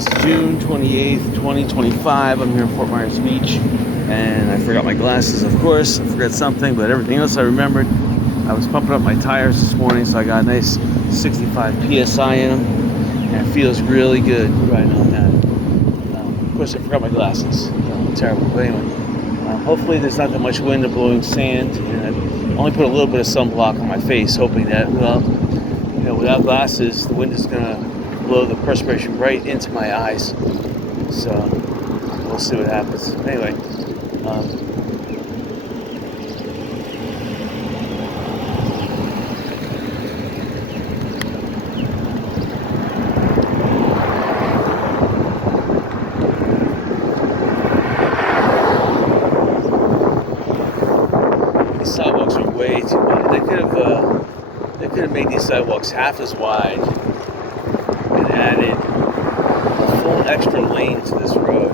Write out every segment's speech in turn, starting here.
It's June 28th, 2025. I'm here in Fort Myers Beach, and I forgot my glasses, of course. I forgot something, but everything else I remembered. I was pumping up my tires this morning, so I got a nice 65 PSI in them, and it feels really good riding on that. Of course, I forgot my glasses. Terrible, but anyway. Hopefully there's not that much wind or blowing sand, and I only put a little bit of sunblock on my face, hoping that, well, without glasses, the wind is going to blow the perspiration right into my eyes. So we'll see what happens. Anyway, these sidewalks are way too wide. They could have made these sidewalks half as wide and added a full extra lane to this road.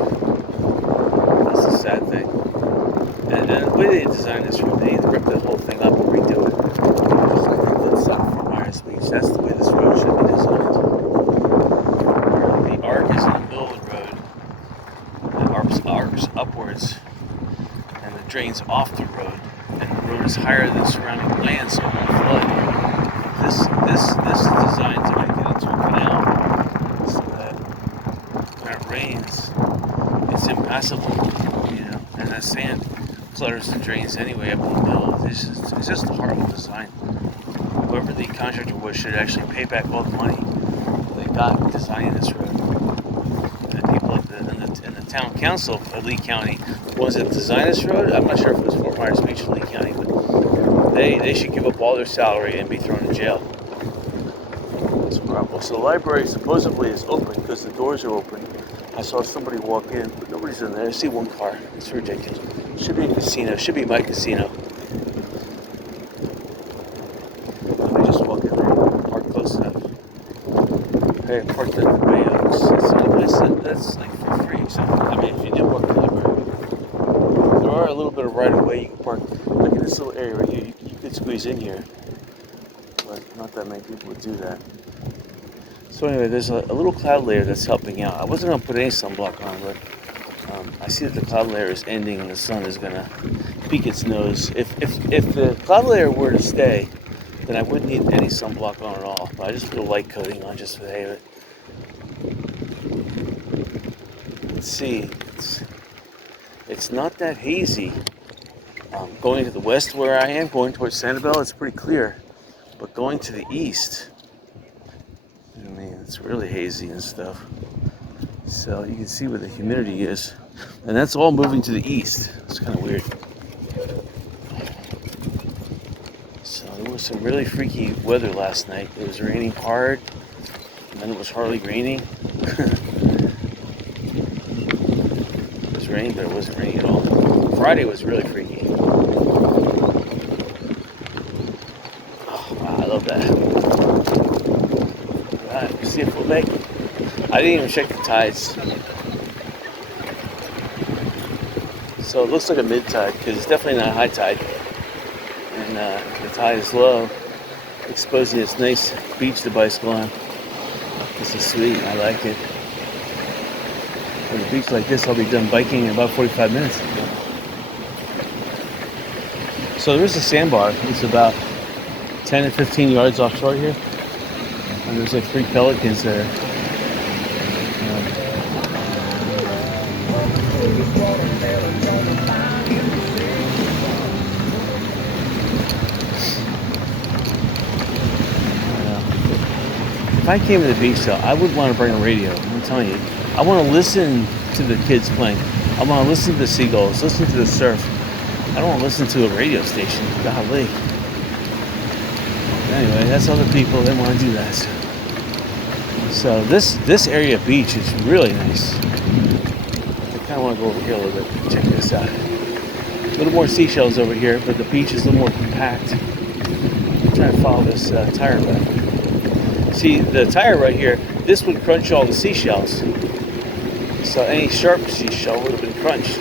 That's the sad thing. And the way they designed this road, they rip the whole thing up and redo it. So I think that's Fort Myers Beach. That's the way this road should be designed. The arc is in the middle of the road. The arcs upwards, and the drains off the road. And the road is higher than surrounding land, so it won't flood. This is designed to make it into a canal, so that when it rains, it's impassable, and that sand clutters the drains anyway up in the middle. It's just a horrible design. Whoever the contractor was should actually pay back all the money they got designing this road. And the people in the town council of Lee County, the ones that designed this road, I'm not sure if it was Fort Myers Beach or Lee County, but they should give up all their salary and be thrown in jail. That's horrible. So the library supposedly is open because the doors are open. I saw somebody walk in, but nobody's in there. I see one car. It's ridiculous. Should be a casino. Should be my casino. Let me just walk in there. Park close enough. Hey, parked at the Bay Oaks. That's like for free. So, I mean, if you do walk in the library, there are a little bit of right of way you can park. Look at this little area right here. You could squeeze in here, but not that many people would do that. So anyway, there's a little cloud layer that's helping out. I wasn't going to put any sunblock on, but I see that the cloud layer is ending and the sun is going to peek its nose. If the cloud layer were to stay, then I wouldn't need any sunblock on at all. But I just put a light coating on just for the heck of it. Let's see. It's not that hazy. Going to the west where I am, going towards Sanibel, it's pretty clear. But going to the east, I mean, it's really hazy and stuff. So you can see where the humidity is. And that's all moving to the east. It's kind of weird. So there was some really freaky weather last night. It was raining hard, and then it was hardly raining. It was raining, but it wasn't raining at all. Friday was really freaky. Oh, wow, I love that. See a full lake. I didn't even check the tides. So it looks like a mid-tide because it's definitely not high tide. And the tide is low, exposing this nice beach the bicycle on. This is sweet. I like it. On a beach like this, I'll be done biking in about 45 minutes. So there is a sandbar. It's about 10 to 15 yards offshore here. And there's like 3 pelicans there. If I came to the beach though, I would want to bring a radio. I'm telling you. I want to listen to the kids playing. I want to listen to the seagulls, listen to the surf. I don't want to listen to a radio station. Golly. Anyway, that's other people that want to do that. So this area of beach is really nice. I kind of want to go over here a little bit. Check this out. A little more seashells over here, but the beach is a little more compact. I'm trying to follow this tire back. See, the tire right here, this would crunch all the seashells. So any sharp seashell would have been crunched.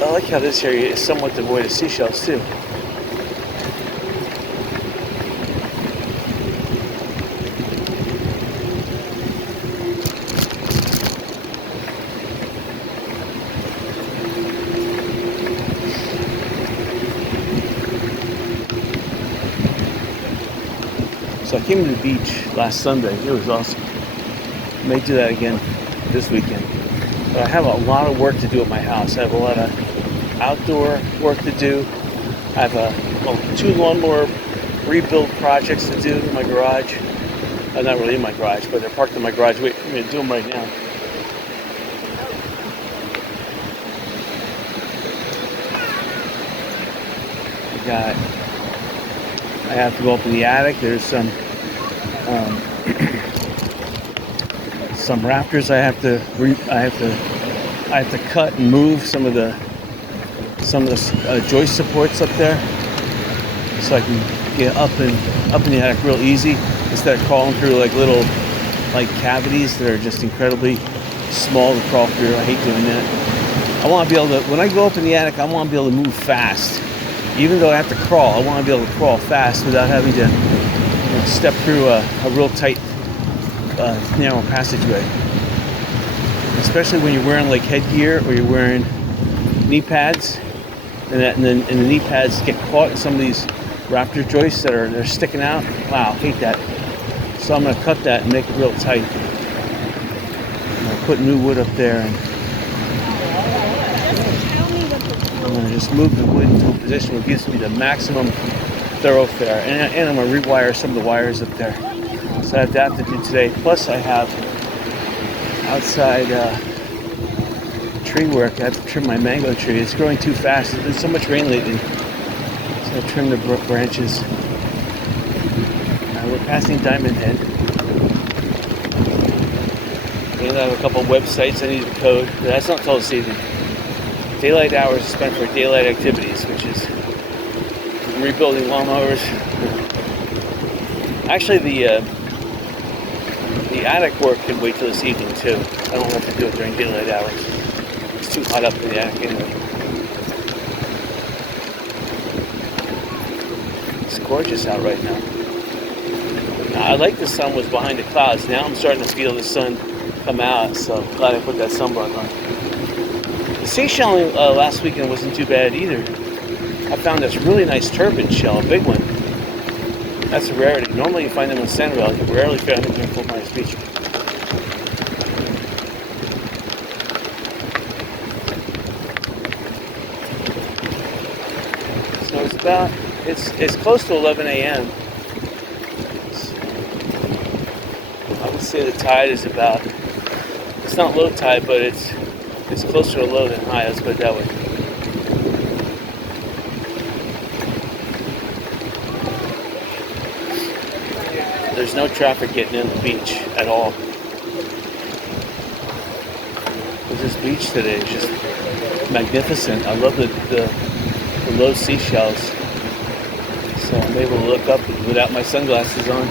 I like how this area is somewhat devoid of seashells too. So I came to the beach last Sunday. It was awesome. May do that again this weekend. But I have a lot of work to do at my house. I have a lot of outdoor work to do. I have 2 lawnmower rebuild projects to do in my garage. Not really in my garage, but they're parked in my garage. Wait, I'm going to do them right now. I have to go up in the attic. There's some rafters I have to cut and move some of the joist supports up there, so I can get up in the attic real easy instead of crawling through like little cavities that are just incredibly small to crawl through. I hate doing that. I want to be able to, when I go up in the attic, I want to be able to move fast. Even though I have to crawl, I want to be able to crawl fast without having to step through a real tight, narrow passageway. Especially when you're wearing like headgear or you're wearing knee pads, and then the knee pads get caught in some of these rafter joists they're sticking out. Wow, hate that. So I'm going to cut that and make it real tight. I'm going to put new wood up there, and I'm going to just move the wood into a position that gives me the maximum thoroughfare. And I'm going to rewire some of the wires up there. So I have that to do today. Plus I have outside tree work. I have to trim my mango tree. It's growing too fast. There's been so much rain lately. So I trim the branches. We're passing Diamond Head. And I have a couple websites I need to code. But that's not until this evening. Daylight hours are spent for daylight activities, which is rebuilding lawnmowers. Actually, the attic work can wait till this evening too. I don't have to do it during daylight hours. It's too hot up in the attic anyway. It's gorgeous out right now. I like the sun was behind the clouds. Now I'm starting to feel the sun come out, so I'm glad I put that sunblock on. The seashelling last weekend wasn't too bad either. I found this really nice turban shell, a big one. That's a rarity. Normally you find them in Centerville. You rarely find them in Fort Myers Beach. So it's close to 11 a.m. I would say the tide is about, it's not low tide, but it's closer to low than high, let's put it that way. There's no traffic getting in the beach at all. This beach today is just magnificent. I love the low seashells. So I'm able to look up without my sunglasses on.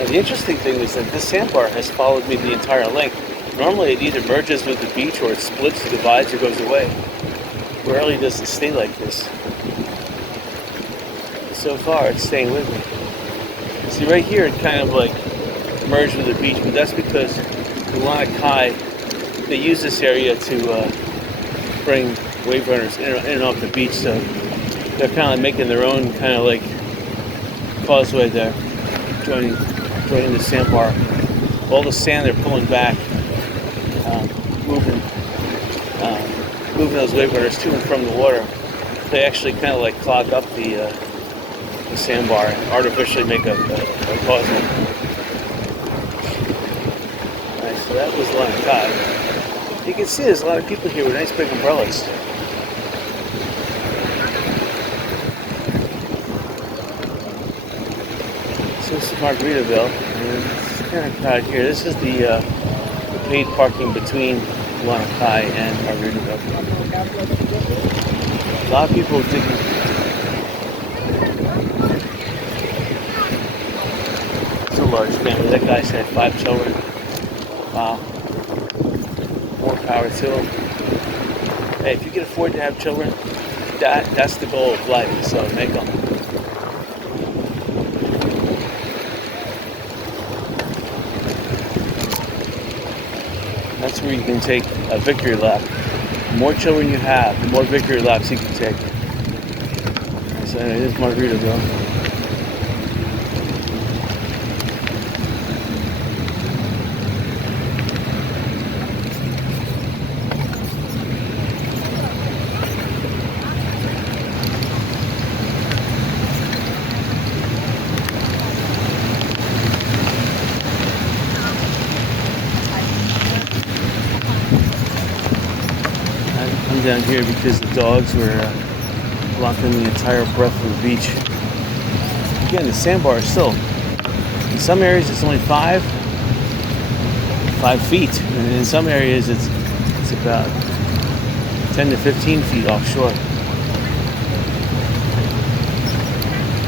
And the interesting thing is that this sandbar has followed me the entire length. Normally it either merges with the beach or it splits, divides, or goes away. Rarely does it stay like this. So far it's staying with me. See, right here it kind of like merged with the beach, but that's because the Lanakai, they use this area to bring wave runners in and off the beach, so they're kind of like making their own kind of like causeway there, joining the sandbar. All the sand they're pulling back, moving those wave runners to and from the water. They actually kind of like clog up the sandbar and artificially make a causeway. Alright, so that was Lanakai. You can see there's a lot of people here with nice big umbrellas. So this is Margaritaville, and it's kind of crowded here. This is the paid parking between Lanakai and Margaritaville. A lot of people didn't. It's a large family. That guy said 5 children. Wow. More power to him. Hey, if you can afford to have children, that's the goal of life, so make them. That's where you can take a victory lap. The more children you have, the more victory laps you can take. So here's Margaritaville. I'm down here because the dogs were blocking the entire breadth of the beach. Again, the sandbar is still, in some areas it's only 5 feet, and in some areas it's about 10 to 15 feet offshore.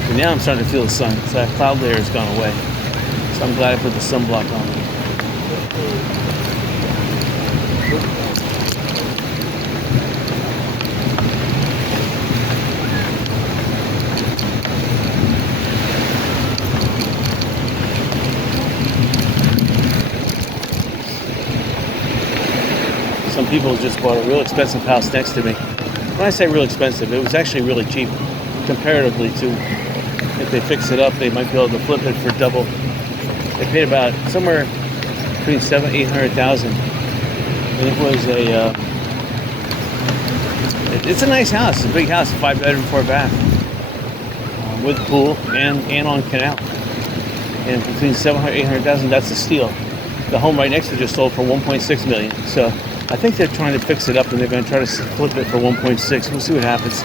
But now I'm starting to feel the sun, so that cloud layer has gone away. So I'm glad I put the sunblock on. Some people just bought a real expensive house next to me. When I say real expensive, it was actually really cheap comparatively to if they fix it up, they might be able to flip it for double. They paid about somewhere between $700,000-800,000, and it was it's a nice house. It's a big house, 5-bedroom, 4-bath, with pool and on canal. And between $700,000-800,000, that's a steal. The home right next to it just sold for $1.6 million. So I think they're trying to fix it up, and they're going to try to flip it for 1.6. We'll see what happens.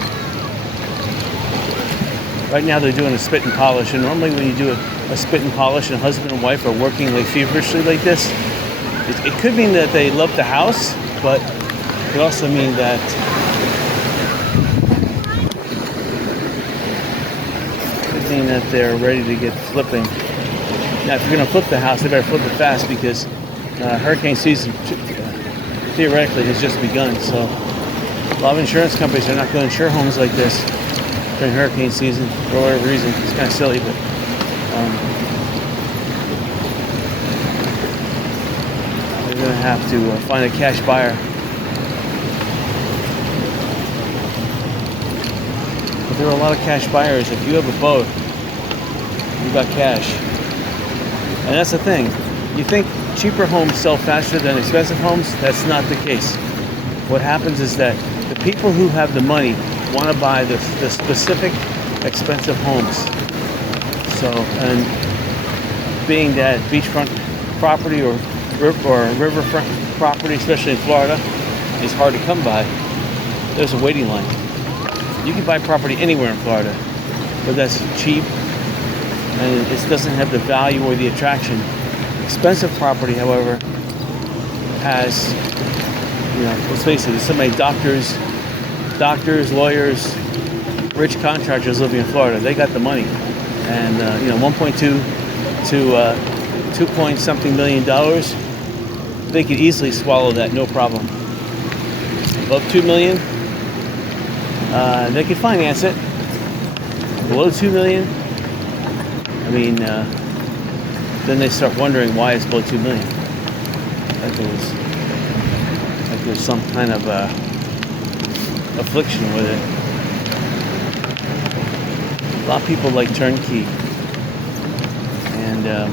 Right now they're doing a spit and polish, and normally when you do a spit and polish and husband and wife are working like feverishly like this, it could mean that they love the house, but it could also mean that they're ready to get flipping. Now, if you're going to flip the house, they better flip it fast because hurricane season theoretically has just begun. So a lot of insurance companies are not going to insure homes like this during hurricane season for whatever reason. It's kind of silly, but they're going to have to find a cash buyer. But there are a lot of cash buyers. If you have a boat, you've got cash. And that's the thing. You think cheaper homes sell faster than expensive homes? That's not the case. What happens is that the people who have the money want to buy the specific expensive homes. So, and being that beachfront property or riverfront property, especially in Florida, is hard to come by, there's a waiting line. You can buy property anywhere in Florida, but that's cheap and it doesn't have the value or the attraction. Expensive property, however, has, let's face it, there's so many doctors, lawyers, rich contractors living in Florida. They got the money, and 1.2 to 2 point something million dollars, they could easily swallow that, no problem. Above 2 million, they could finance it. Below 2 million, then they start wondering why it's below 2 million. Like there's some kind of affliction with it. A lot of people like turnkey, and a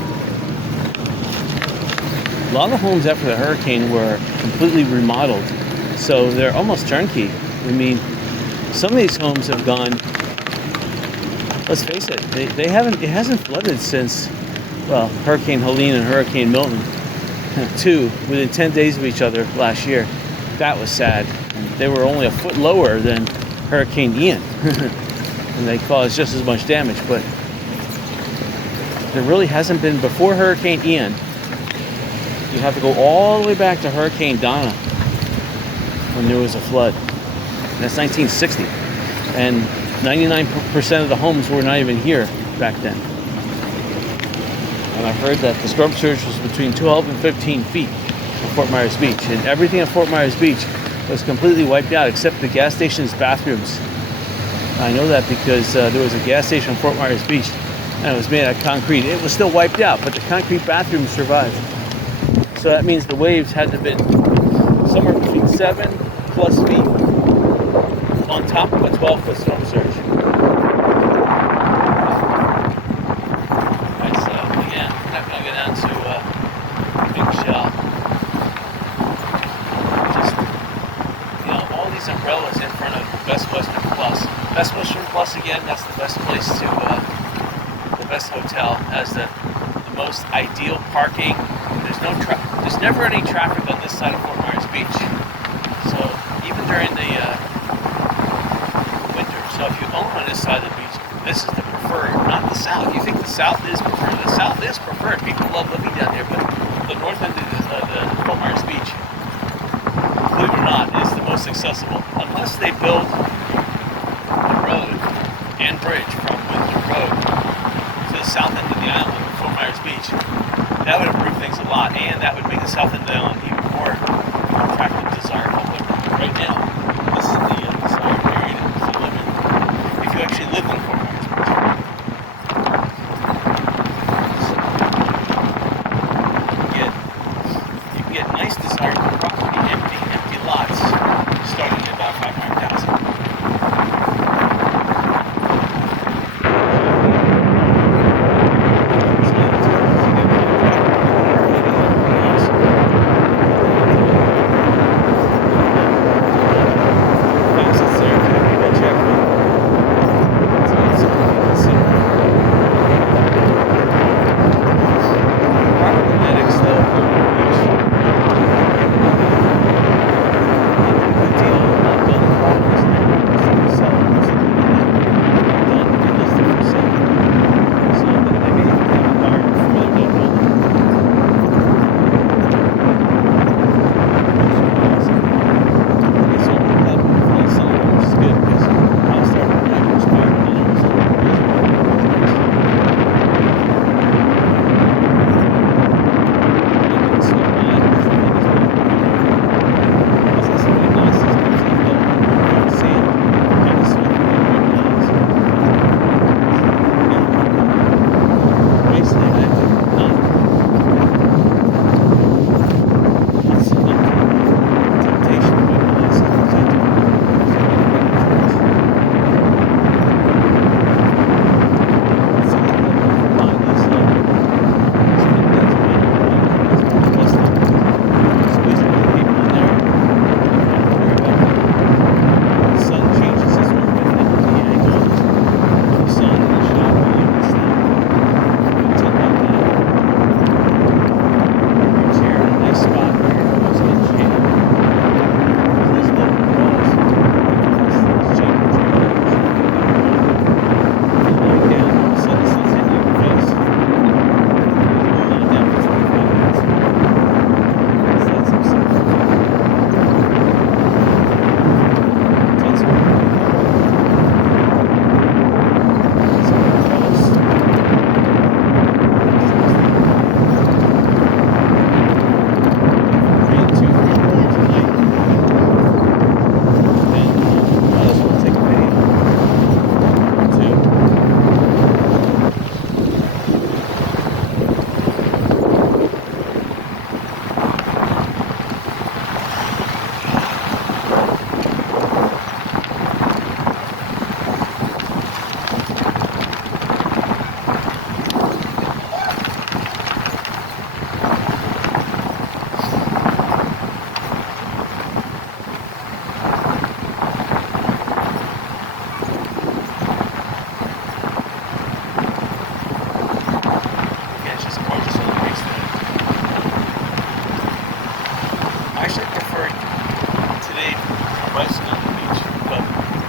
lot of the homes after the hurricane were completely remodeled, so they're almost turnkey. Some of these homes have gone. Let's face it, it hasn't flooded since, Hurricane Helene and Hurricane Milton, two within 10 days of each other last year. That was sad. They were only a foot lower than Hurricane Ian, and they caused just as much damage. But there really hasn't been, before Hurricane Ian, you have to go all the way back to Hurricane Donna when there was a flood. And that's 1960, and 99% of the homes were not even here back then. And I heard that the storm surge was between 12 and 15 feet at Fort Myers Beach. And everything at Fort Myers Beach was completely wiped out except the gas station's bathrooms. I know that because there was a gas station on Fort Myers Beach and it was made out of concrete. It was still wiped out, but the concrete bathrooms survived. So that means the waves had to have been somewhere between 7+ feet on top of a 12-foot storm surge. That's, again, we're not going to go down to Big Shell. Just, all these umbrellas in front of Best Western Plus. Best Western Plus, again, that's the best place to, the best hotel, has the most ideal parking. There's never any traffic on this side of Fort Myers Beach. So even during the winter. So if you own on this side of the beach, this is the preferred, not the south. You think the south is preferred. The south is preferred. People love living down here, but the north end of the Fort Myers Beach, believe it or not, is the most accessible. Unless they build a road and bridge from Winter Road to the south end of the island, Fort Myers Beach, that would improve things a lot, and that would make the south end of the island even more attractive, desirable. But right now, this is the desired area to live in, if you actually live in Fort Myers Beach. So you can get nice, desirable property, empty lots, starting at about $500,000.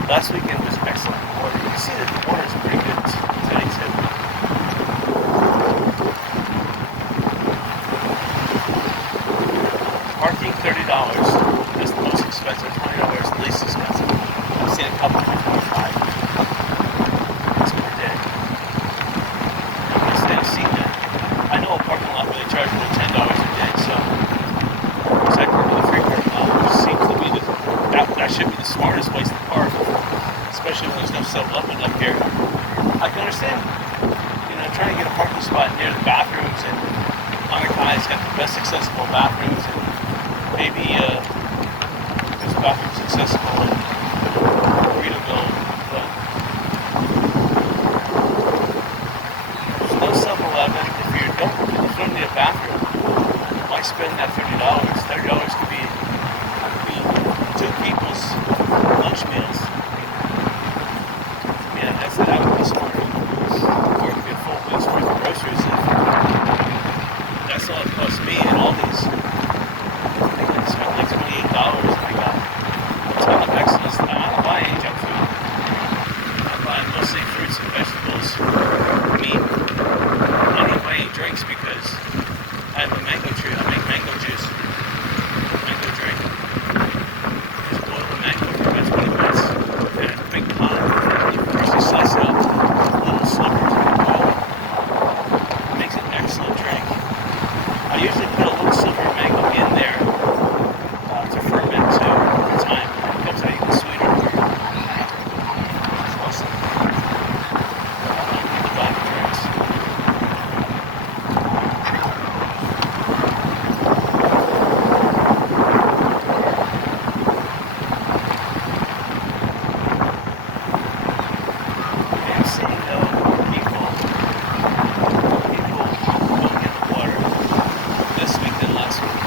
Last weekend was excellent water. You can see that the water is pretty good today too. Parking $30. That's the most expensive. $20 the least expensive. I've seen a couple for $25. That's per day. I've seen that. I know a parking lot where they charge me $10 a day. So I park in the free parking lot, which seems to be that should be the smartest place to park. Especially when there's no 7-Eleven up here. I can understand, trying to get a parking spot near the bathrooms, and Anchorage got the best accessible bathrooms, and maybe bathrooms accessible and free to build. But there's no 7-Eleven. If you don't need a bathroom, why spend that $30? $30 could be two people's lunch meals. Yeah, that would be smart. Or it could be a full week's worth of groceries. That's all it costs me and all these. I think I spent like $28 and I got a ton of excellence. I don't buy any junk food. I buy mostly fruits and vegetables, meat. I don't buy any drinks because I have a mango tree. I make mango juice, mango drink. Just boil the mango for about 20 minutes in a big pot. First you slice it up, little slivers, boil it. It makes an excellent drink. I usually put a little sliver of mango in there to ferment too over time. It comes out even sweeter. It's awesome. I don't need to buy the drinks. I'm seeing people going in the water this week than last week.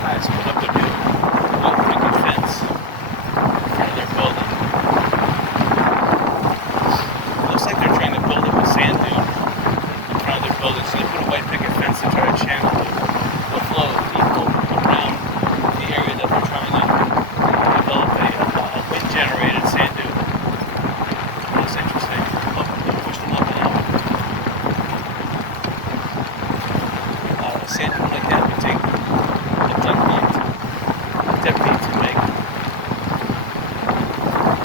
Guys put up a new wicket fence in front of their building. Looks like they're trying to build up a sand dune in front of their building, so they put a white picket fence to try to channel the flow of people around the area that they're trying to develop a wind-generated sand dune. That's interesting. They pushed them up and out. A sand dune like that would take a decade to make.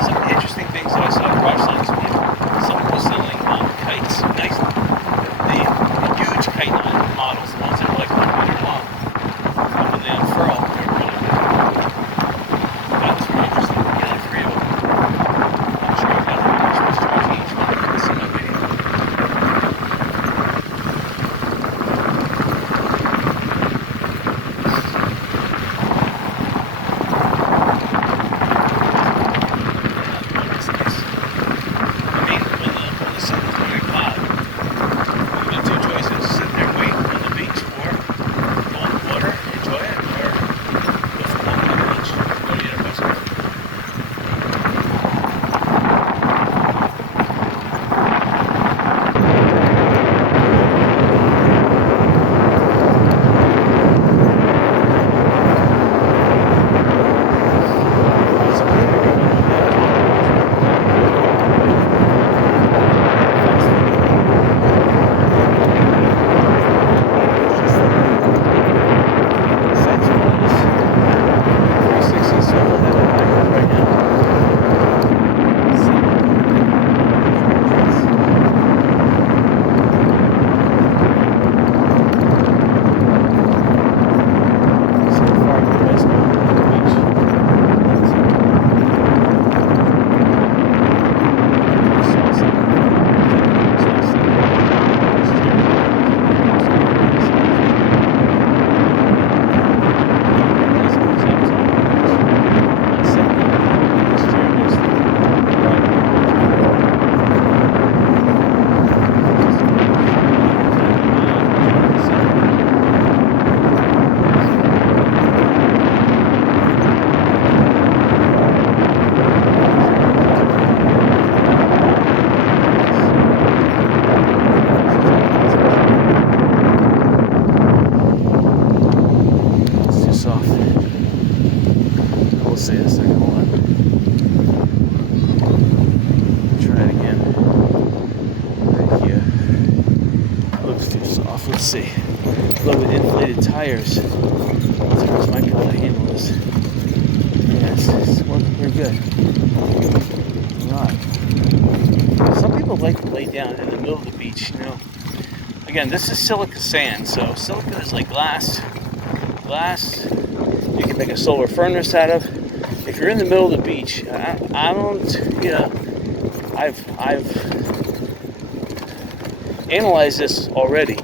Some of the interesting things that I saw at garage sales, someone was selling kites, nice, the huge kite models, the ones that are like 1 meter long, and when they unfurl, they're really good. That was very interesting. You get like 3 of them. I'm sure I've got how much was charging each one. You can see my video. see a second one. Try it again. Right here. Looks too soft. Let's see. Look, with inflated tires. Tires might be able to handle this. Yes, it's working pretty good. Alright. Some people like to lay down in the middle of the beach, you know. Again, this is silica sand, so silica is like glass. You can make a solar furnace out of. if you're in the middle of the beach, I don't, I've analyzed this already,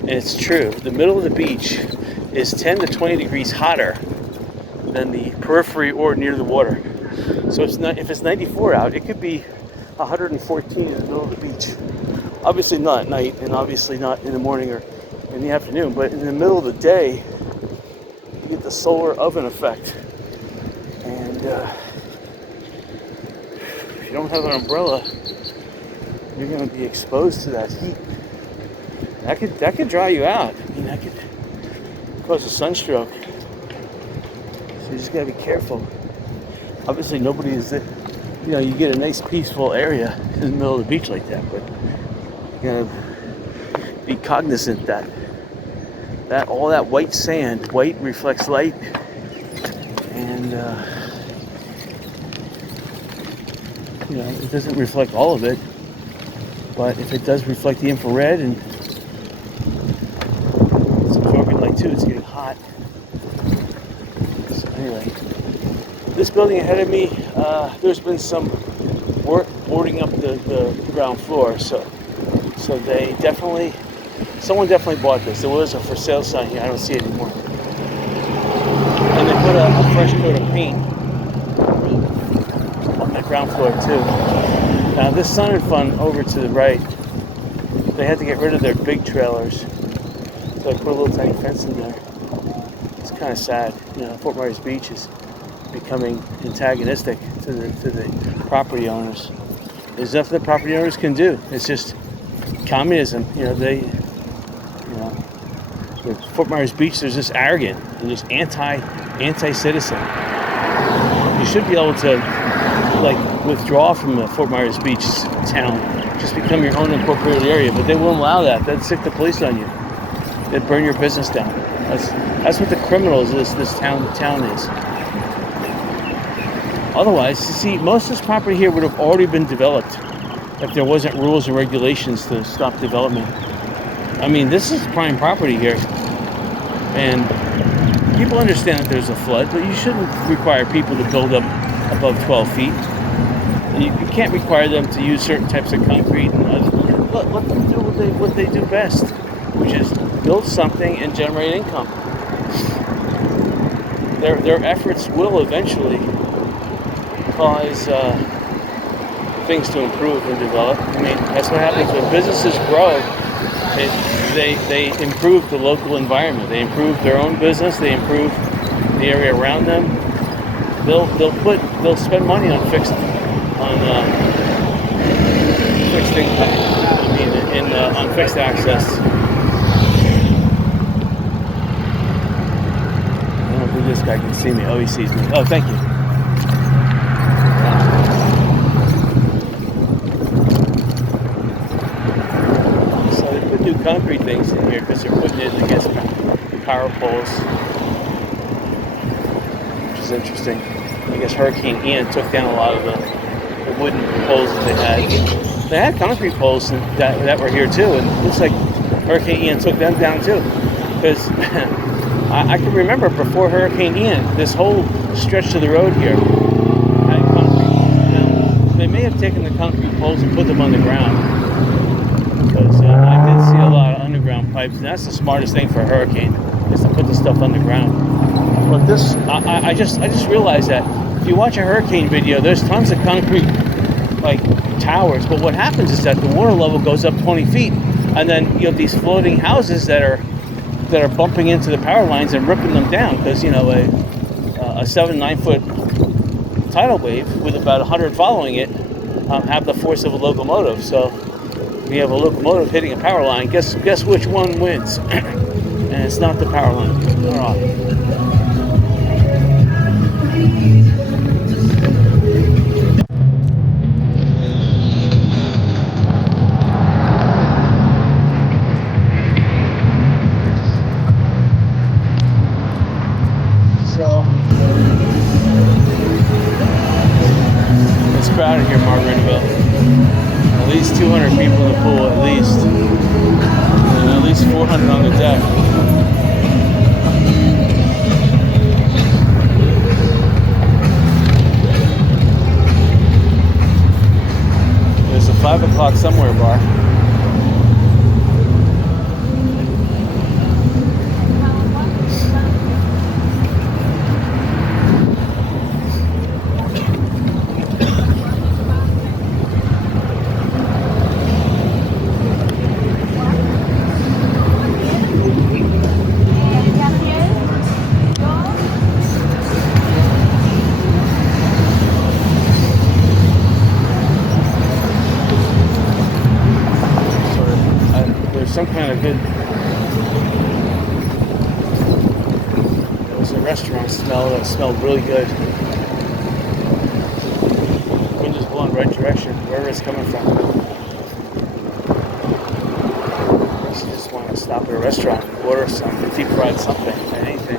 and it's true. The middle of the beach is 10 to 20 degrees hotter than the periphery or near the water. So it's not, if it's 94 out, it could be 114 in the middle of the beach. Obviously not at night, and obviously not in the morning or in the afternoon, but in the middle of the day, you get the solar oven effect. And if you don't have an umbrella, you're going to be exposed to that heat. That could dry you out. I mean, that could cause a sunstroke. So you just got to be careful. Obviously, nobody is there. You get a nice peaceful area in the middle of the beach like that, but you got to be cognizant that all that white sand, white reflects light, and it doesn't reflect all of it, but if it does reflect the infrared and it's absorbing light too, it's getting hot. So anyway, this building ahead of me, there's been some work boarding up the ground floor, so someone definitely bought this. There was a for sale sign here. I don't see it anymore. And they put a fresh coat of paint on the ground floor too. Now this Sun and Fun over to the right, they had to get rid of their big trailers, so I put a little tiny fence in there. It's kind of sad. Fort Myers Beach is becoming antagonistic to the property owners. There's nothing the property owners can do. It's just communism. With Fort Myers Beach, there's this arrogant and just anti-citizen. You should be able to withdraw from the Fort Myers Beach town, just become your own incorporated area, but they won't allow that. They'd stick the police on you. They'd burn your business down. That's what the criminals of this town is. Otherwise, you see, most of this property here would have already been developed if there wasn't rules and regulations to stop development. I mean, this is prime property here, and people understand that there's a flood, but you shouldn't require people to build up above 12 feet. And you can't require them to use certain types of concrete and let them do what they do best, which is build something and generate income. Their efforts will eventually cause things to improve and develop. I mean, that's what happens when businesses grow. They improve the local environment. They improve their own business. They improve the area around them. They'll spend money on fixed income. On fixed access. I don't think this guy can see me. Oh, he sees me. Oh, thank you. New concrete things in here because they're putting it against power poles, which is interesting. I guess Hurricane Ian took down a lot of the wooden poles that they had. They had concrete poles that were here too, and it looks like Hurricane Ian took them down too. Because I can remember before Hurricane Ian, this whole stretch of the road here had concrete. Now, they may have taken the concrete poles and put them on the ground. Because I did see a lot of underground pipes, and that's the smartest thing for a hurricane, is to put the stuff underground. But this, I just realized that if you watch a hurricane video, there's tons of concrete towers, but what happens is that the water level goes up 20 feet, and then you have these floating houses that are bumping into the power lines and ripping them down, because a 7-9 foot tidal wave with about 100 following it have the force of a locomotive. So we have a locomotive hitting a power line. Guess which one wins? And it's not the power line. They're off. So it's crowded here in Margaretville. At least 200 people in the pool, at least. And at least 400 on the deck. 5 o'clock somewhere bar. Some kind of good. There was a restaurant smell that smelled really good. Wind is blowing right direction, wherever it's coming from. So you just want to stop at a restaurant and order some deep fried something, anything.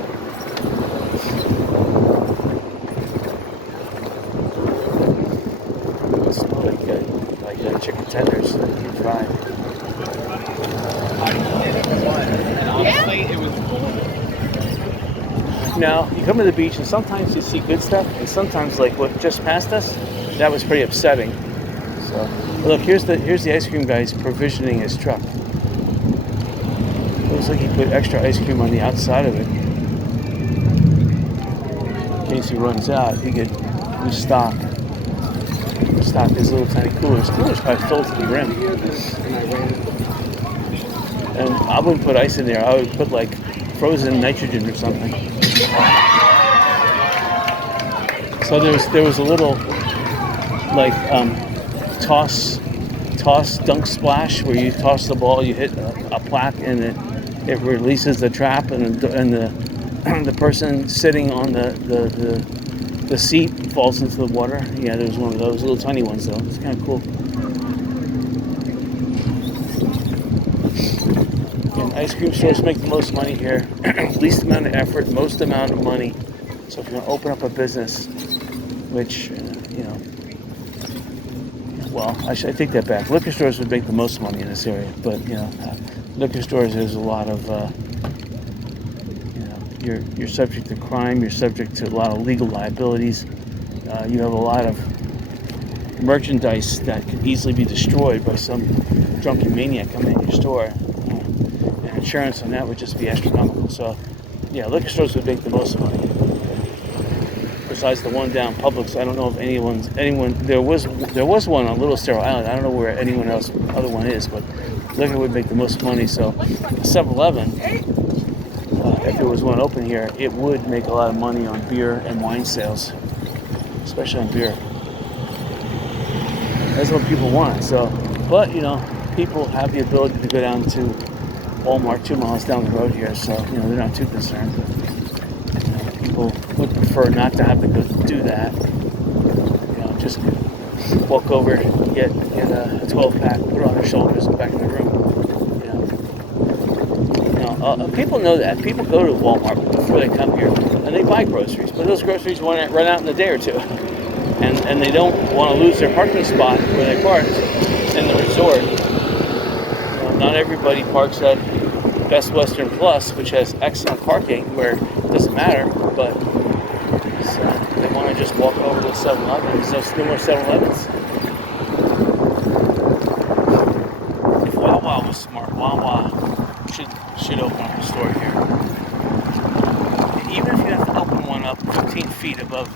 It smells like chicken tenders deep fried. Now, you come to the beach and sometimes you see good stuff, and sometimes, like what just passed us, that was pretty upsetting. So, look, here's the ice cream guy. He's provisioning his truck. Looks like he put extra ice cream on the outside of it. In case he runs out, he could restock. Stock his little tiny coolers. Coolers probably filled to the rim. And I wouldn't put ice in there. I would put like frozen nitrogen or something. So there was a little like toss dunk splash where you toss the ball, you hit a plaque, and it releases the trap, and the person sitting on the seat falls into the water. Yeah, there was one of those little tiny ones though. It's kind of cool. Ice cream stores make the most money here. Least amount of effort, most amount of money. So if you want to open up a business, which, well, I take that back. Liquor stores would make the most money in this area. But, liquor stores, there's a lot of, you're subject to crime. You're subject to a lot of legal liabilities. You have a lot of merchandise that could easily be destroyed by some drunken maniac coming in your store. Insurance on that would just be astronomical. So, yeah, liquor stores would make the most money. Besides the one down Publix, I don't know if anyone. There was one on Little Sterile Island. I don't know where other one is, but liquor would make the most money. So, 7-Eleven, if there was one open here, it would make a lot of money on beer and wine sales, especially on beer. That's what people want. So, but people have the ability to go down to Walmart 2 miles down the road here, so they're not too concerned. People would prefer not to have to go do that. Just walk over, get a 12-pack, put it on their shoulders, and back in the room. People know that. People go to Walmart before they come here, and they buy groceries, but those groceries run out in a day or two, and they don't want to lose their parking spot where they parked in the resort. Not everybody parks at Best Western Plus, which has excellent parking where it doesn't matter, but they want to just walk over to 7-Eleven. There's no more 7-Elevens. If Wawa was smart, Wawa should open up a store here. Even if you have to open one up 15 feet above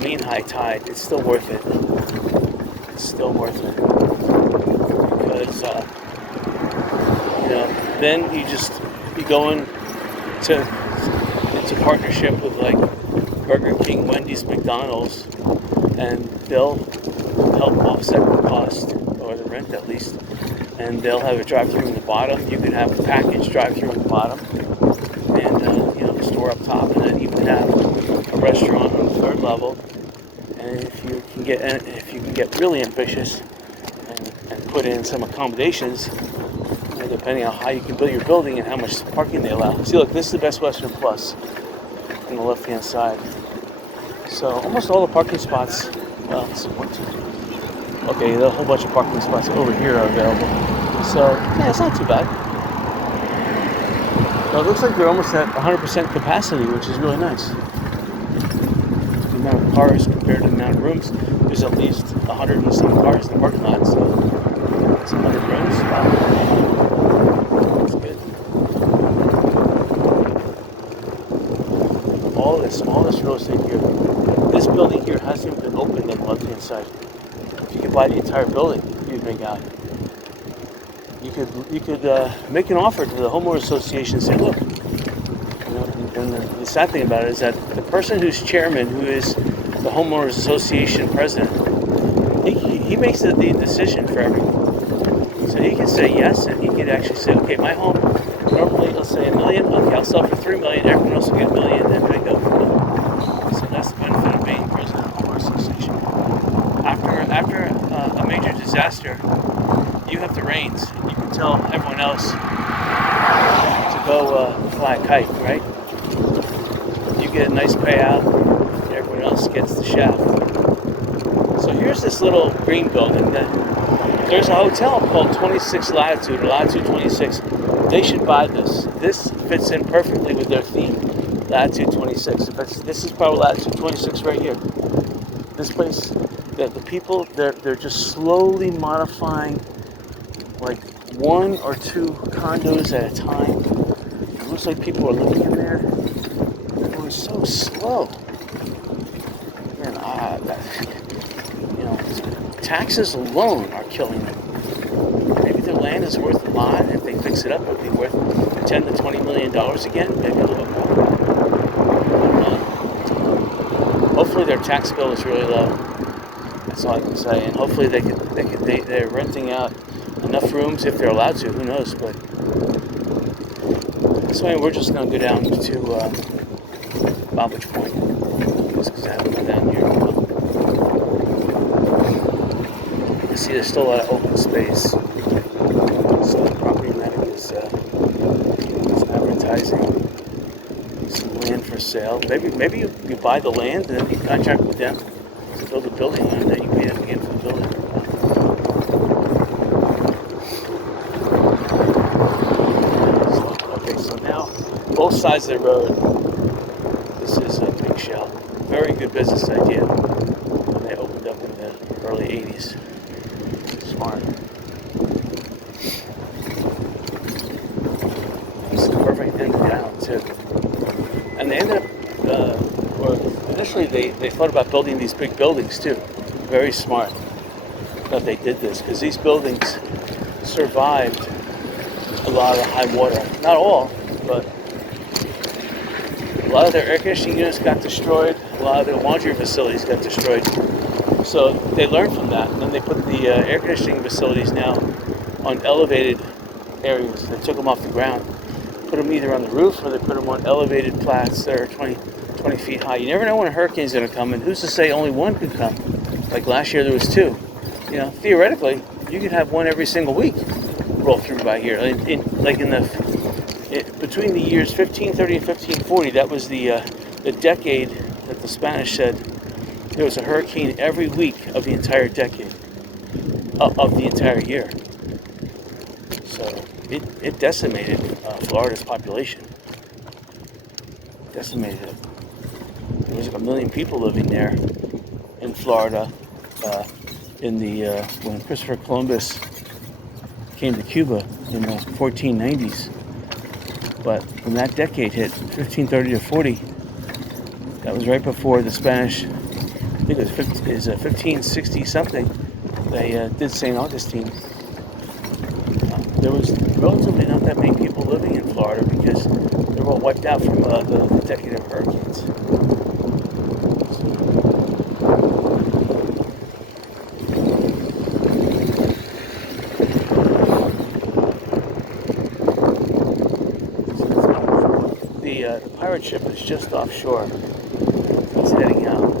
mean high tide, it's still worth it. It's still worth it. Because then you go into partnership with like Burger King, Wendy's, McDonald's, and they'll help offset the cost or the rent at least, and they'll have a drive-through in the bottom. You can have a packaged drive-through in the bottom, and a store up top, and then you can have a restaurant on the third level. And if you can get really ambitious and put in some accommodations, depending on how you can build your building and how much parking they allow. See, look, this is the Best Western Plus on the left-hand side. So almost all the parking spots, well, let's see, 1, 2, 3. Okay, there's a whole bunch of parking spots over here are available. So, yeah, it's not too bad. So it looks like they're almost at 100% capacity, which is really nice. The amount of cars compared to the amount of rooms. There's at least 100 and some cars in the parking lot, so it's 100 rooms. Wow. That's good. All this real estate here. This building here hasn't even been opened on the left-hand side. If you could buy the entire building, you'd make out. You could make an offer to the homeowners association and say, look, and the sad thing about it is that the person who's chairman, who is the homeowners association president, he makes the decision for everyone. So he can say yes, and he could actually say, okay, my home normally, let's say $1 million. Okay, I'll sell for $3 million. Everyone else will get $1 million, and then I go. So that's the benefit of being president of the homeowners association. After a major disaster, you have the reins. You can tell everyone else to go fly a kite, right? You get a nice payout, and everyone else gets the shaft. So here's this little green building. There's a hotel called 26 Latitude, or Latitude 26. They should buy this. This fits in perfectly with their theme, Latitude 26. This is probably Latitude 26 right here. This place, the people, they're just slowly modifying like 1 or 2 condos at a time. It looks like people are living in there. They're going so slow. Man, taxes alone are killing them. Maybe their land is worth a lot. If they fix it up, it'll be worth $10 to $20 million again, maybe a little bit more. Hopefully their tax bill is really low. That's all I can say. And hopefully they're renting out enough rooms if they're allowed to. Who knows? But so anyway, we're just going to go down to Bobwitch Point. Just because I haven't been down here. You see, there's still a lot of open space. So the property manager is advertising some land for sale. Maybe you buy the land and then you contract with them to build a building on it, and then you pay them again for the building. So now both sides of the road, this is a big shell. Very good business idea when they opened up in the early 80s. Smart. It's the perfect end of town too. And they ended up, initially they thought about building these big buildings too. Very smart that they did this, because these buildings survived a lot of high water. Not all, but a lot of their air conditioning units got destroyed. A lot of their laundry facilities got destroyed. So they learned from that, and then they put the air conditioning facilities now on elevated areas. They took them off the ground, put them either on the roof, or they put them on elevated plats that are 20 feet high. You never know when a hurricane's going to come, and who's to say only one could come? Like last year there was 2. Theoretically, you could have one every single week roll through by here. Between the years 1530 and 1540, that was the decade that the Spanish said there was a hurricane every week of the entire decade, of the entire year. So it decimated Florida's population. Decimated it. There was like 1 million people living there in Florida when Christopher Columbus came to Cuba in the 1490s. But when that decade hit, 1530 to 40, that was right before the Spanish, I think it was 1560 something, they did St. Augustine. There was relatively not that many people living in Florida because they were all wiped out from the decade of hurricanes. The pirate ship is just offshore. It's heading out.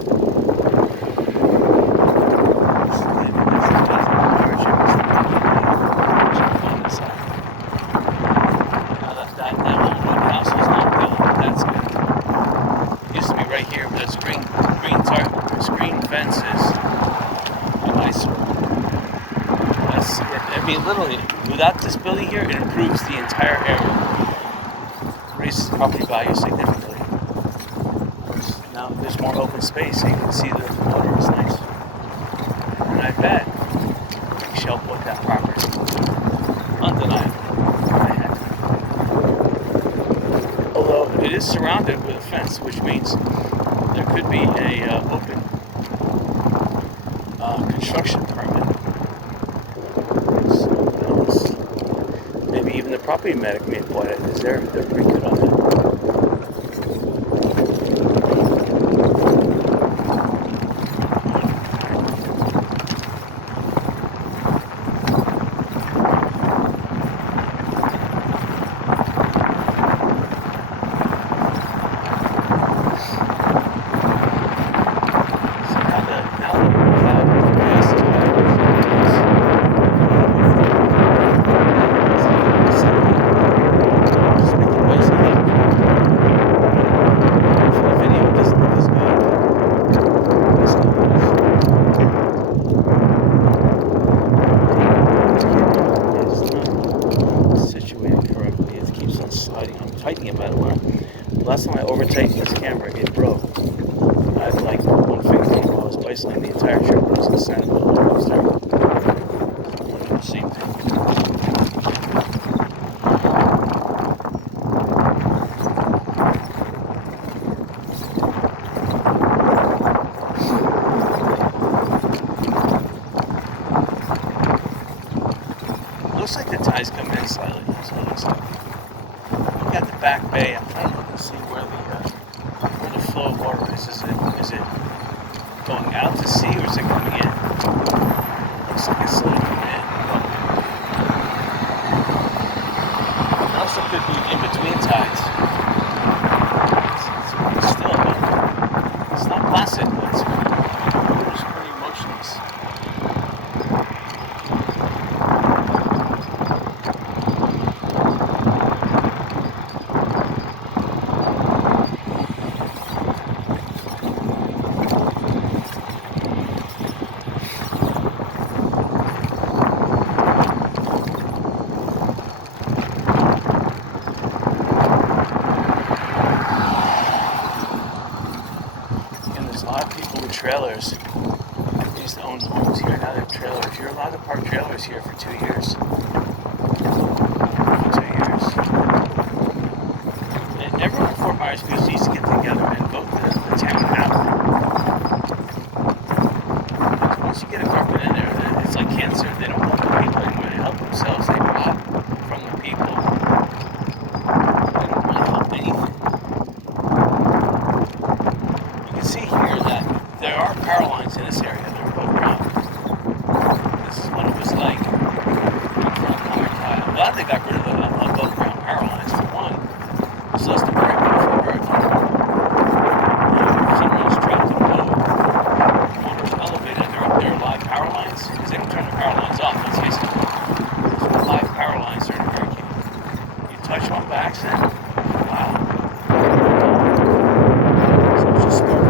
Literally, without this building here, it improves the entire area. Raises property value significantly. Now now there's more open space, so you can see the water is nice. And I bet Michelle bought that property. Undeniable. I had to. Although it is surrounded with a fence, which means there could be a open construction permit. So maybe even the property medic may have bought it, because they're pretty good on that. Tightening it, by the way. Last time I over-tightened this camera, it broke. I had like one finger while I was bicycling the entire trip. I was in Santa Fe. It was terrible. Same thing. Looks like the tide's coming in slightly. That's what it looks like. At the back bay, I'm trying to look and see where the flow of water is. Is it going out to sea, or is it coming in? Looks like it's slowly coming in. It also could be in between tides. It's still, it's not placid, but it's pretty motionless. A lot of people with trailers used to own homes here. Now they have trailers. You're allowed to park trailers here for 2 years. And everyone in Fort Myers used to get together and vote the town out. Once you get a corporate in there, it's like cancer. They don't help the people anymore. They help themselves. They rob from the people. They don't really help anything. See here that there are power lines in this area that are above ground. This is what it was like I'm glad they got rid of the above ground power lines, for one. So that's the break for hurricane. If someone's trapped in the water's elevated, there are live power lines, because they can turn the power lines off. Let's face it, there's live power lines during a hurricane. You touch one by accident, wow. So it's just smart.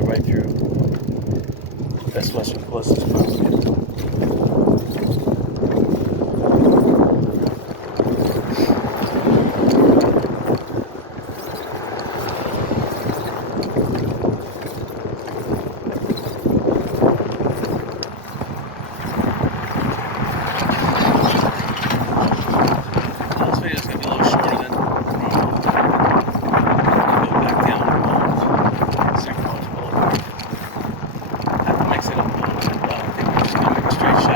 Right through Best Western closest property. This video is going to be a little shorter than normal. Go back down second. Mix it up a little bit. I think we're just going to make a straight shot.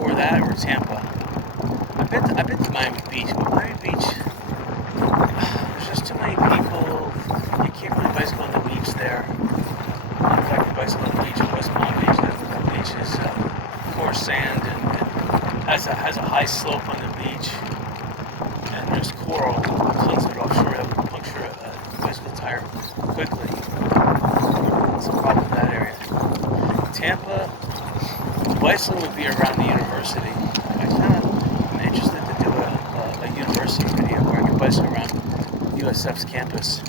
or that or Tampa. I've been to Miami Beach, but Miami Beach, there's just too many people. You can't really bicycle on the beach there. In fact, you bicycle on the beach at West Palm Beach. That beach is coarse sand and has a high slope on the beach. And there's coral, tons of it offshore that would puncture a bicycle tire quickly. That's a problem in that area. Tampa, bicycling would be around the university. I'm interested to do a university video where I can bicycle around USF's campus.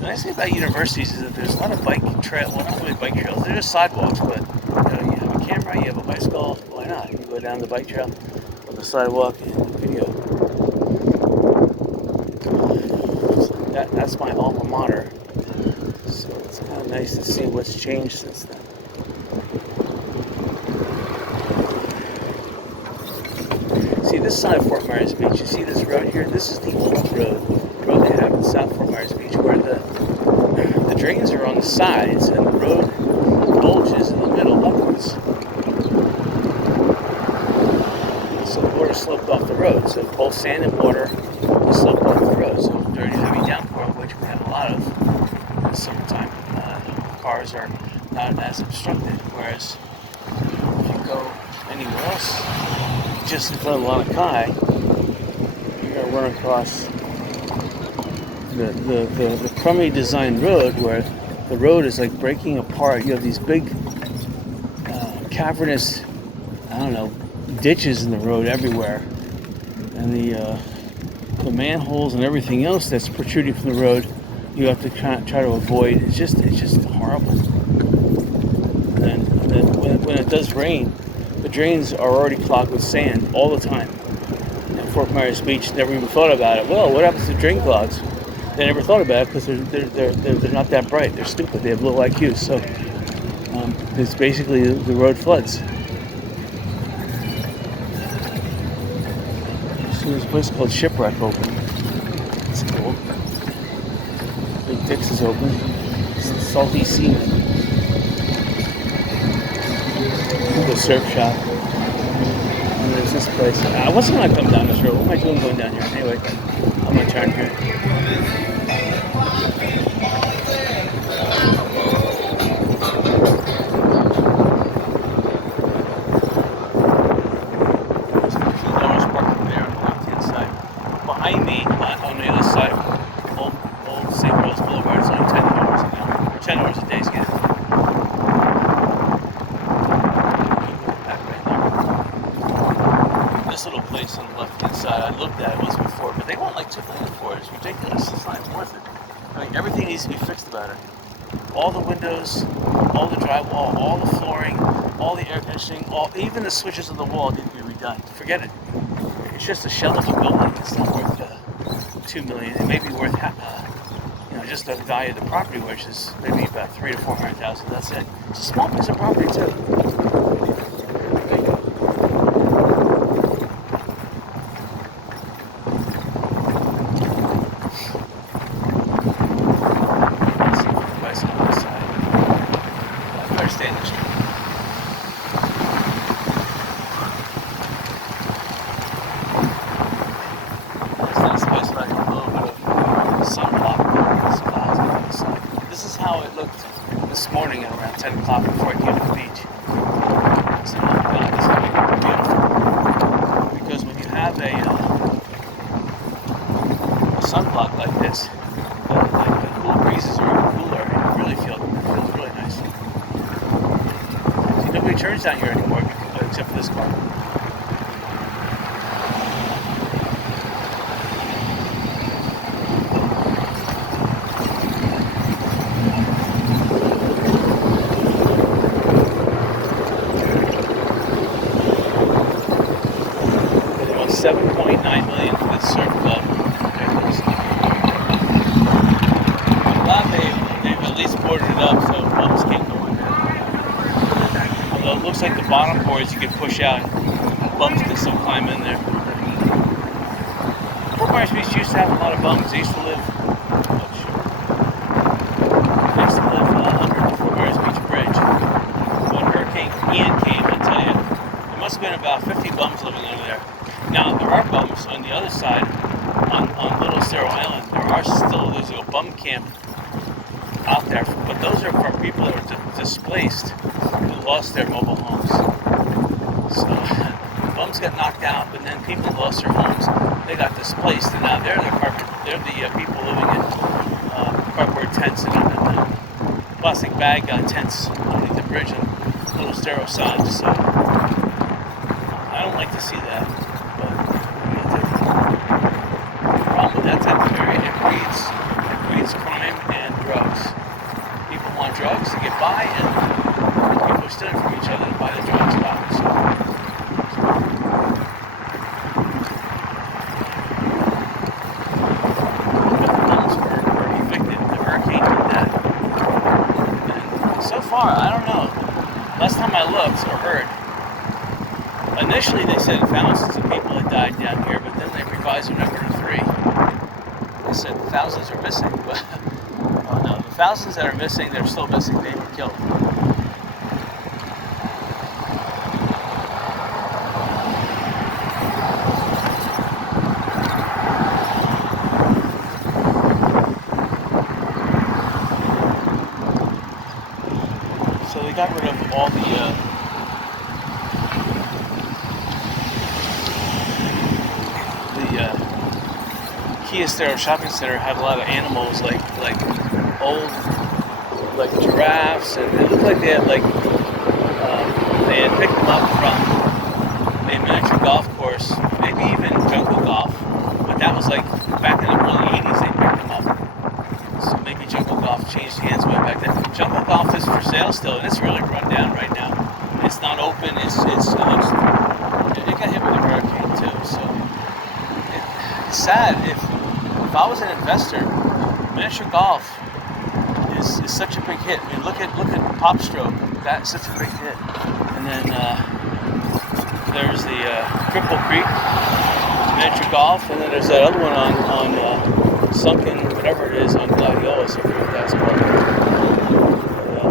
The nice thing about universities is that there's a lot of bike trail. Well, not really bike trails. They're just sidewalks, but you have a camera, you have a bicycle. Why not? You go down the bike trail on the sidewalk and video. So that's my alma mater. So it's kind of nice to see what's changed since then. See this side of Fort Myers Beach. You see this road here? This is the old road they have in South Fort Myers Beach, where the drains are on the sides and the road bulges in the middle upwards. So the water sloped off the road. So both sand and water sloped off the road. So during a heavy downpour, which we have a lot of in the summertime, cars are not as obstructed. Whereas if you go anywhere else, just in front of Lanakai, you're going to run across the crummy designed road where the road is like breaking apart. You have these big cavernous, ditches in the road everywhere, and the manholes and everything else that's protruding from the road, you have to try to avoid. It's just horrible. And then when it does rain, the drains are already clogged with sand all the time. And Fort Myers Beach never even thought about it. Well, what happens to drain clogs? They never thought about it because they're not that bright. They're stupid. They have low IQs. So it's basically the road floods. So there's a place called Shipwreck open. It's cool. Big Dick's is open. Salty Seaman. The surf shop. And there's this place. I wasn't going to come down this road. What am I doing going down here? Anyway, I'm going to turn here. There's a few cars parked there on the left-hand side. Behind me, on the other side, old St. Rose Boulevard, it's only 10 hours an hour. 10 hours a day, excuse me. This little place on the left-hand side, I looked at it once before, but they want like $2 million for it. It's ridiculous. It's not even worth it. I mean, everything needs to be fixed about it. All the windows, all the drywall, all the flooring, all the air conditioning, even the switches on the wall need to be redone. Forget it. It's just a shell of a building. It's not worth $2 million. It may be worth just the value of the property, which is maybe about $300,000 to $400,000. That's it. It's a small piece of property too. This is how it looked this morning at around 10 o'clock before I came to the beach. So, it's beautiful. Because when you have a sunblock like this, the cool breezes are even cooler, and it feels really nice. See, nobody turns down here anymore except for this car. $7.9 million for this surf club. I'm glad they've at least boarded it up so bumps can't go in there. Although it looks like the bottom boards you can push out, bumps can still climb in there. Fort Myers Beach used to have a lot of bums. They used to live under the Fort Myers Beach Bridge. One been about 50 bums living over there. Now, there are bums on the other side, on Little Cerro Island. There's a bum camp out there, but those are for people that are displaced who lost their mobile homes. So, bums got knocked out, but then people lost their homes. They got displaced, and now they're the people living in cardboard tents and plastic bag tents underneath the bridge in Little Cerro Sand. So I don't like to see that. But the problem with that type of area, it breeds crime and drugs. People want drugs to get by, and people are stealing from each other to buy the drugs back. So. I don't know. Last time I looked or heard, initially they said thousands of people had died down here, but then they revised the number to 3. They said thousands are missing, but oh no, the thousands that are missing, they're still missing. They were killed. So they got rid of all the Kia Estero shopping center had a lot of animals like old giraffes, and it looked like they had picked them up from a miniature golf course, maybe even jungle golf, but that was like back in the early 80s they picked them up. So maybe jungle golf changed hands way back then. Jungle golf is for sale still, and it's really run down right now. It's not open. It got hit with a hurricane too. So it's sad. If I was an investor, miniature golf is such a big hit. I mean, look at Pop Stroke. That's such a big hit. And then there's the Cripple Creek miniature golf, and then there's that other one on Sunken, whatever it is, on Gladiolus. I forget what that's called.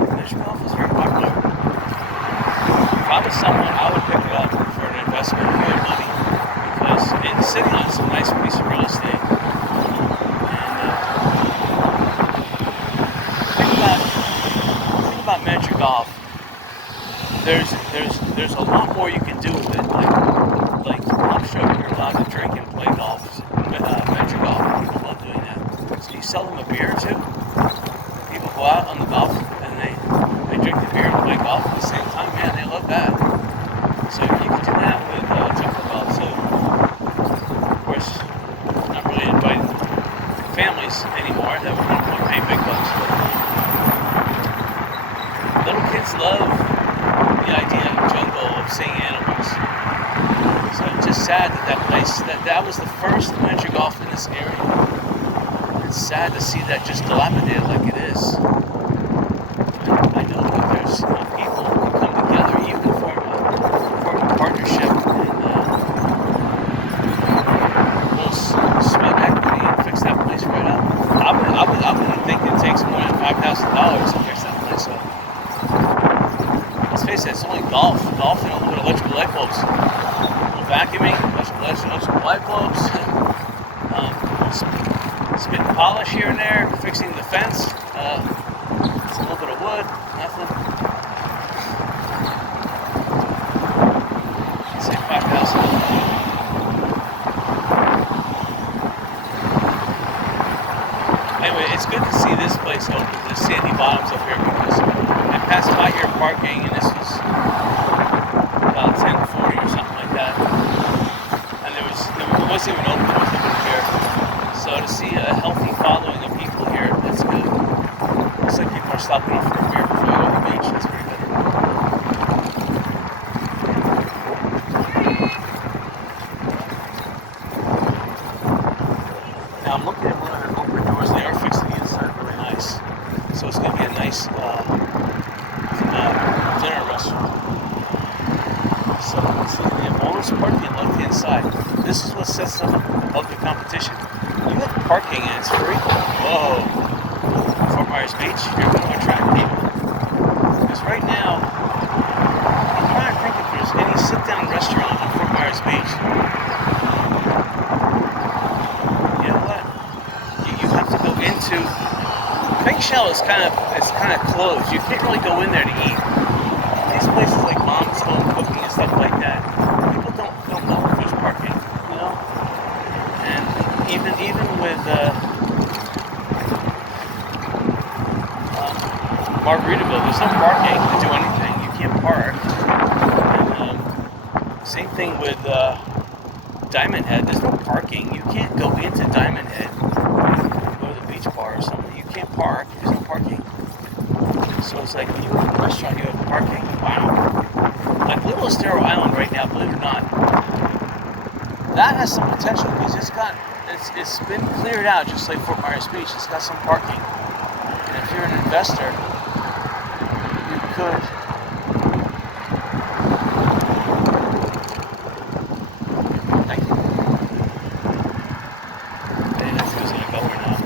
Miniature golf is very popular. If I was someone, I would pick it up for an investment of good money, because it's sitting on some nice piece of real estate. And think about miniature golf. There's a lot more you can do with it. Like Pop Stroke, you're allowed to drink and play golf. Miniature golf, people love doing that. So you sell them a beer or two. People go out on the golf and they drink the beer and play golf at the same time. Man, they love that. So you can do that with jungle golf. So of course, not really inviting families anymore. That would not pay big bucks. But little kids love the idea of jungle, of seeing animals. So it's just sad that place, that was the first miniature golf in this area. It's sad to see that just dilapidated like it is. I know that there's people who come together, even form a partnership, and we'll sweat equity and fix that place right up. I wouldn't think it takes more than $5,000 to fix that place up. Let's face it, it's only golf. Golf, you know, with electrical light bulbs. Vacuuming, electrical light bulbs, spit and polish here and there, fixing the fence, a little bit of wood, nothing. Let's say $5,000. Anyway, it's good to see this place open, the sandy bottoms up here, because I passed by here parking, and this was about 10:40 or something like that. And it wasn't even open, there was nobody here. So to see a healthy following of people here, that's good. Looks like people are stopping off for a beer before they go to the beach. That's pretty good. Now I'm looking at one of their open doors. They are fixing the inside really nice. So it's going to be a nice dinner restaurant. So let's see, they have all this parking on the inside. This is what sets them up the competition. You have parking and it's free. Whoa. Fort Myers Beach, you're going to attract people. Because right now, I'm trying to think if there's any sit-down restaurant shell is kind of closed. You can't really go in there to eat. These places like Mom's Home Cooking and stuff like that, people don't know if there's parking, you know. And even with Margaritaville, there's no parking to do anything. You can't park. And, same thing with Diamond Head. There's no parking. You can't go into Diamond Head. Go to the beach bar or something. You can't park. There's no parking. So it's like when you go to a restaurant, you have parking. Wow. Like Little Estero Island right now, believe it or not, that has some potential because it's been cleared out just like Fort Myers Beach. It's got some parking. And if you're an investor, you could thank you. I didn't know if he was gonna go or not.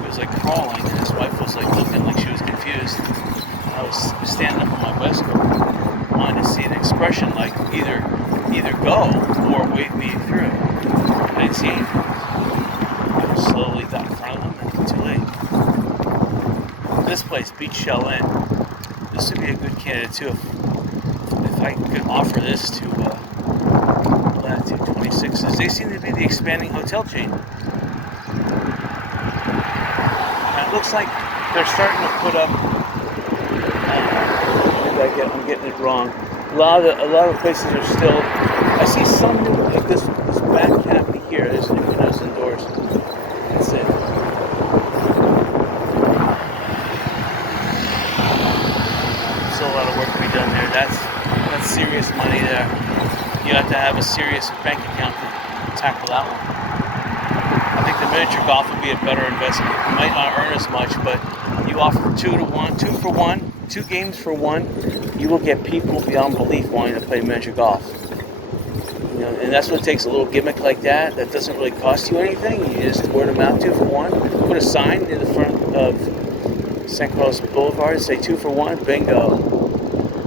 He was like crawling and his wife was like looking like she was confused. And I was standing up on my bicycle, wanted to see an expression like either go or wave me through. I didn't see anything. I slowly got in front of them and too late. This place, Beach Shell Inn, this would be a good candidate too if I could offer this to Latitude 26s. They seem to be the expanding hotel chain. And it looks like they're starting to put up. I'm getting it wrong. A lot of places are still. I see some new, like this back cavity here. There's new windows and doors. That's it. Still a lot of work to be done there. That's serious money there. You have to have a serious bank account to tackle that one. I think the miniature golf would be a better investment. You might not earn as much, but you offer 2 for 1, 2 games for 1. You will get people beyond belief wanting to play miniature golf. You know, and that's what takes a little gimmick like that doesn't really cost you anything. You just word of mouth 2 for 1. Put a sign in the front of San Carlos Boulevard and say 2 for 1. Bingo.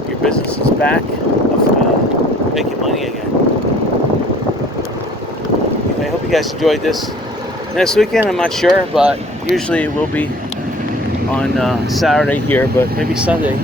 Your business is back of making money again. Anyway, I hope you guys enjoyed this. Next weekend, I'm not sure, but usually it will be on Saturday here, but maybe Sunday.